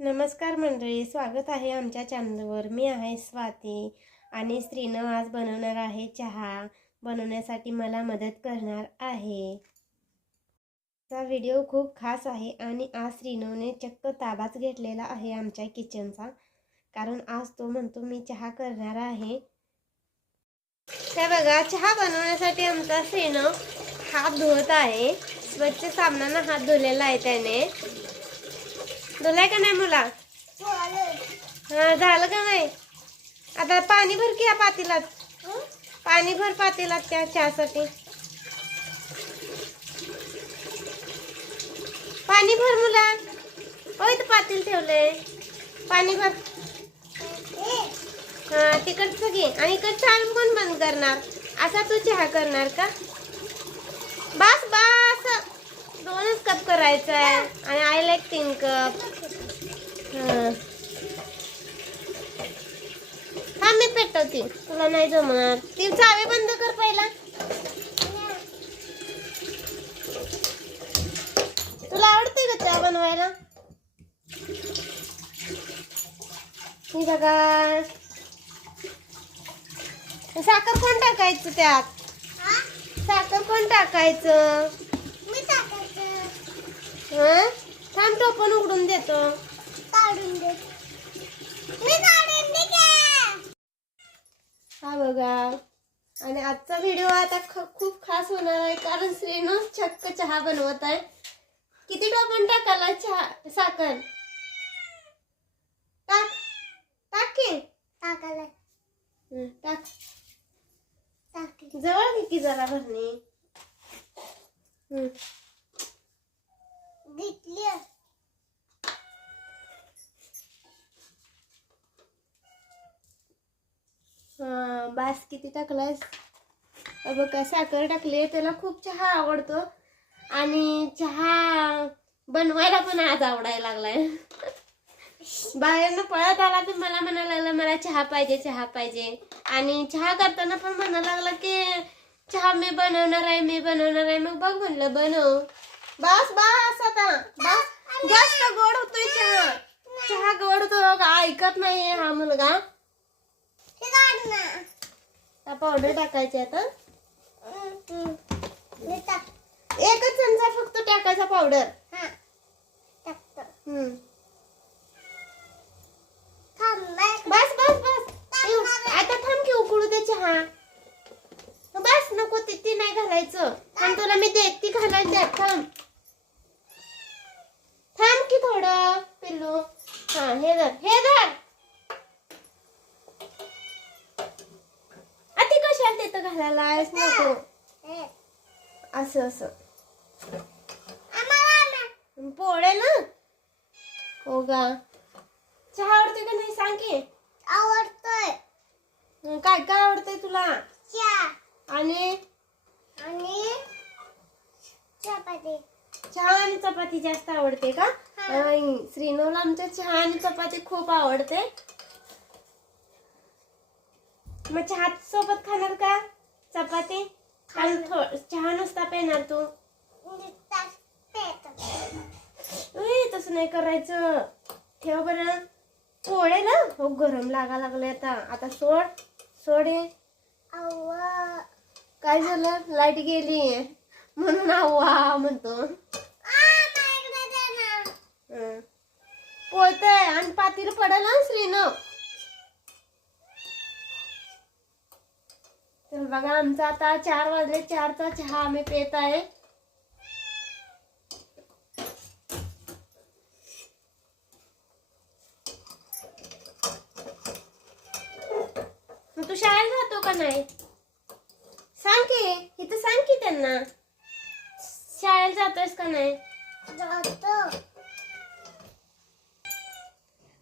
नमस्कार मंडळी स्वागत आहे आमच्या चॅनलवर. मी आहे स्वाती आणि स्त्रीनं आज बनवणार आहे चहा. बनवण्यासाठी मला मदत करणार आहे. चा व्हिडिओ खूप खास आहे आणि आज श्रीनवने चक्क ताबाच घेतलेला आहे आमच्या किचनचा. कारण आज तो म्हणतो मी चहा करणार आहे. त्या बघा चहा बनवण्यासाठी आमचा श्रीनव हात धुवत आहे. स्वच्छ साबणानं हात धुलेला आहे त्याने. धुलाय का नाही मुला? हा झालं का नाही आता पाणी भर की या पातेलात? पाणी भर पातेलात त्या चहासाठी. पाणी भर मुला. होय तर पातील ठेवलंय. पाणी भर. हा तिकडचं घे. आणि इकडचं आलू कोण बंद करणार? असा तू चहा करणार का? बस बस. कप करायचं आहे आणि आय लाईक तीन कप हा मी पेटवते. तुला नाही जमणार. ती चावे बंद कर पहिला. तुला आवडते का चहा बनवायला? बघा. साखर कोण टाकायचं त्यात? साखर कोण टाकायचं? हं? थांब टोपण उघडून देतो. हा बघा. आणि आजचा व्हिडिओ आता खूप खास होणार आहे कारण श्रेणू चक्क चहा बनवत आहे. किती टोपण टाकाला चहा साखर? टाक. टाक की हं, टाक. जवळ की जरा भरणी. हं. किती टाकलायस? अ बघा साखर टाकली त्याला खूप चहा आवडतो. आणि चहा बनवायला पण आज आवडायला लागलाय. बाहेरनं पळत आला तर मला म्हणायला लागला मला चहा पाहिजे चहा पाहिजे. आणि चहा करताना पण म्हणायला लागला की चहा मी बनवणार आहे मी बनवणार आहे. मग बघ म्हणलं बनव. बस बस आता बस. जास्त गोड होतोय चहा. चहा गोड होतो ऐकत नाही हा मुलगा. हा पावडर टाकायची आता. एकच चमचा फक्त टाकायचा पावडर हम्म. बस बस बस. आता थांब की उकळू दे चहा बस नको ते ते नाही घालायचं. थांब. तुला मी देते घालायला द्या थांब. थांब की थोडं पिल्लू. हा हे धर हे घालायला आहेस नको असं असं. पोळे ना? हो गा चहा आवडते का नाही सांग की. आवडतोय. काय काय आवडतंय तुला? चहा. आणि? आणि चपाती. चहा आणि चपाती जास्त आवडते का? श्रीनोला आमच्या चहा आणि चपाती खूप आवडते. मग चहा सोबत खाणार का? चपाती? आणि थो- चहा नुसता पेणार तू. उई, तसं नाही करायचं. ठेव बरं. पोळे ना? हो गरम लागा लागले आता. आता सोड. सोड हे. अव काय झालं? लाइट गेली. म्हणून आव्हा म्हणतो. पोळतंय. आणि पातील पडल ना? श्रीनं बघा आमचा आता चार वाजले चारचा चहा आम्ही पेत आहे. मग तू शाळेत जातो का नाही? सांग की इथं सांग की त्यांना. शाळेत जातोयस का नाही? जातो.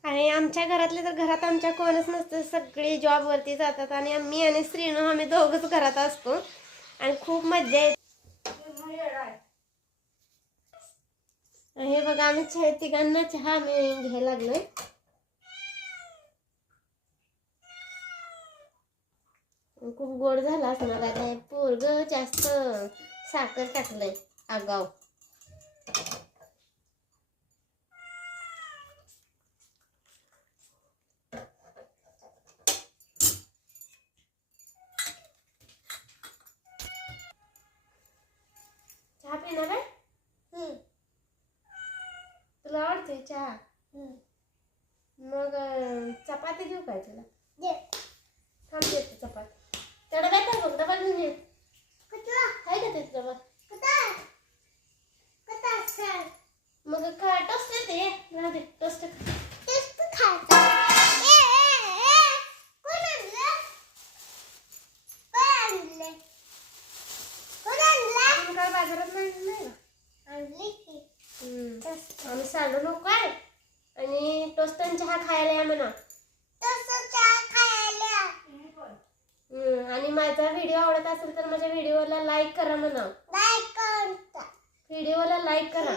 आणि आमच्या घरातले तर घरात आमच्या कोणच नसतं. सगळे जॉब वरती जातात आणि आम्ही आणि श्रीनू आम्ही दोघच घरात असतो. आणि खूप मज्जा येते. हे बघा आम्ही छे तिघांना चहा आम्ही घ्यायला लागलोय. खूप गोड झाला असणार. आता पोरग जास्त साखर टाकलंय आगाव आवडते चहा. मग चपाती देऊ काय तुला दे. थांब देते चपाती. तेवढं काय कर बघ डबा घेऊन ये? काय का ते डबा? मग काय टोस्ट येते. राहू दे टोस्ट तर खायचं. बाजारात नाही आणली की. आम्ही साडू नको काय आणि टोस्ट आणि चहा खायला या म्हणा. आणि माझा व्हिडिओ आवडत असेल तर माझ्या व्हिडिओला लाईक करा म्हणा. व्हिडिओला लाईक करा